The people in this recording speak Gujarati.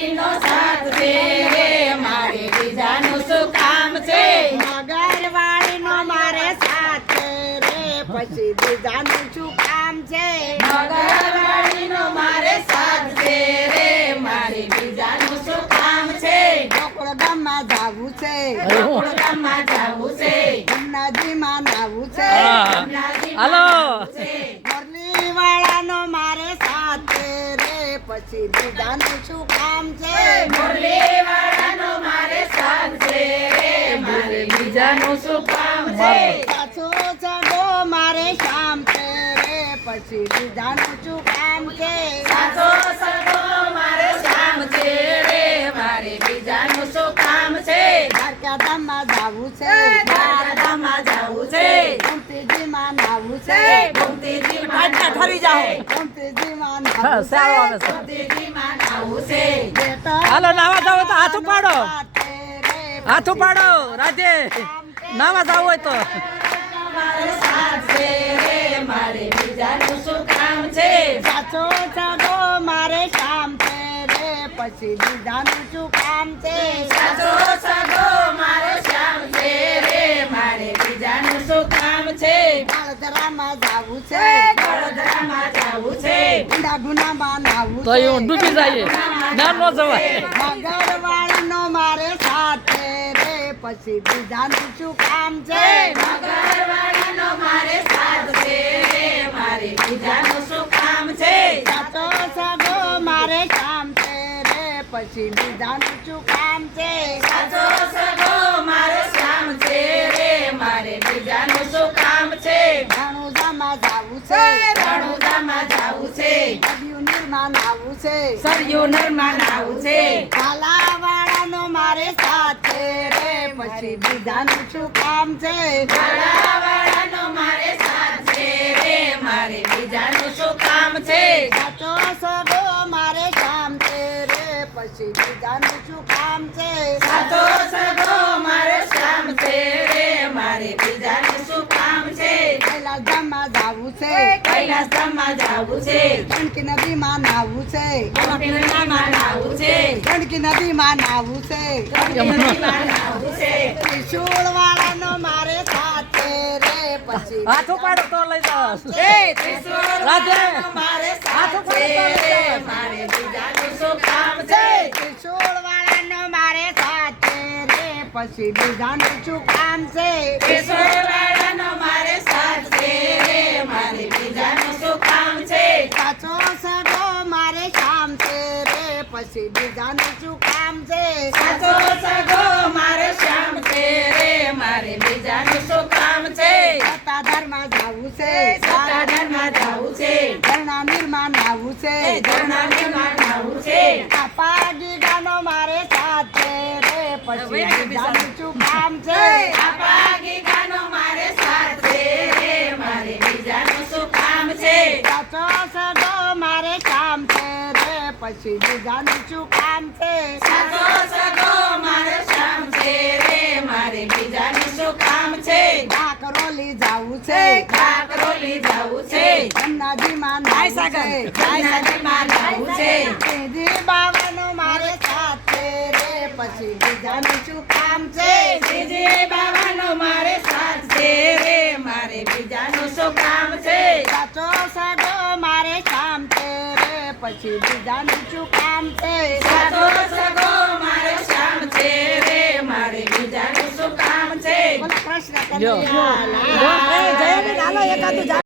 મગરવાળીનો સાથ છે રે મારે બીજાનું શું કામ છે મગરવાળીનો મારે સાથ છે રે પછી બીજાનું શું કામ છે મગરવાળીનો મારે સાથ છે રે મારે બીજાનું શું કામ છે ગોકુળ ગામમાં જાવું છે ગોકુળ ગામમાં જાવું છે નદીમાં નાવું છે હાલો મુરલી વાળાનો મારે સાથ છે રે પછી બીજાનું શું કામ છે મુરલીવાળાનો મારે સાથ છે રે મારે બીજાનું શું કામ છે સાચો સગો મારે શામ છે રે પછી બીજાનું શું કામ છે સાચો સગો મારે શામ છે રે મારે બીજાનું શું કામ છે દ્વારકા ધામમાં જાવું છે દ્વારકામાં જાવું છે ગોમતીજીમાં નાવું છે ગોમતીજીમાં ઠરી જાઓ ગોમતીજીમાં હા, નાવું સારું આવે છે. ગોમતીજીમાં નાવું છે હાલો નાવા જાવ તો હાથ ઉપાડો હાથ ઉપાડો રાજે નાવા જાવ હોય તો મારે સાથ છે રે મારે બીજાનું શું કામ છે સાચો સગો મારે શામ છે રે પછી બીજાનું શું કામ છે સાચો સગો મારો શ્યામ છે રે મારે બીજાનું શું કામ છે વડોદરામાં જાવું છે વડોદરામાં જાવું છે ઊંડા ગુનામાં નાવું તો એવું ડૂબી જાય ના નો જવાય મગરવાળીનો મારે સાથ છે રે પછી બીજાનું શું કામ છે મગરવાળીનો મારે સાથ છે રે મારે બીજાનું શું કામ છે સાચો સગો મારે શામ છે રે પછી બીજાનું શું કામ છે સાચો સગો મારો શ્યામ છે રે મારે બીજાનું શું કામ છે રણુજામાં જાવું છે રણુદામાં જાવું છે નદીયું નીરમાં નાવું છે સરયુ નરમાં નાવું છે કાલાવાળાનો મારે સાથ છે રે પછી બીજાનું શું કામ છે કાલાવાળાનો મારે સાથ છે રે મારે બીજાનું શું કામ છે સાચો સગો મારે શામ છે રે પછી બીજાનું શું કામ છે સાચો સગો મારો શ્યામ છે રે મારે બીજાનું શું કામ છે કૈલાસધામમાં જાવું છે કૈલાસધામમાં જાવું છે ગંડકી નદીમાં નાવું છે ગોપીનાથમાં નાવું છે ગંડકી નદીમાં નાવું છે ગોપીનાથમાં નાવું છે ત્રિશુળવાળાનો મારે સાથ છે રે પછી હાથ ઉપાડો તો લઈ જાવ ત્રિશુળવાળાનો મારે સાથ છે રે મારે બીજાનું શું કામ છે ત્રિશુળવાળાનો મારે સાથ છે રે પછી બીજાનું શું કામ છે ત્રિશુળવાળાનો મારે સાથ છે રે મારે બીજાનું શું કામ છે સાચો સગો મારે શામ છે રે પછી બીજાનું શું કામ છે સાચો સગો મારો શ્યામ છે રે મારે બીજાનું શું કામ છે સત્તાધારમાં જાવું છે સત્તાધારમાં જાવું છે ધરણા નીરમાં નાવું છે ધરણામાં નાવું છે આપા ગીગાનો મારે સાથ છે રે પછી બીજાનું શું કામ છે આપા ગીગાનો મારે સાથ છે રે મારે બીજાનું શું કામ છે સાચો સગો મારે શામ છે રે પછી બીજાનું શું કામ છે સાચો સગો મારો શ્યામ છે રે મારે બીજાનું શું કામ છે કાકરોલી જાવું છે કાકરોલી જાવું છે નદીમાં નાવું છે નદીમાં નાવું છે શ્રીજી બાવાનો મારે સાથ છે રે પછી બીજાનું શું કામ છે શ્રીજી બાવાનો મારે સાથ છે રે મારે બીજાનું શું કામ છે સાચો સગો મારે શામ છે રે પછી બીજાનું શું કામ છે સાચો સગો મારો શ્યામ છે રે મારે બીજાનું શું કામ છે બોલો કૃષ્ણ લ્યો. કનૈયા લાલ. જય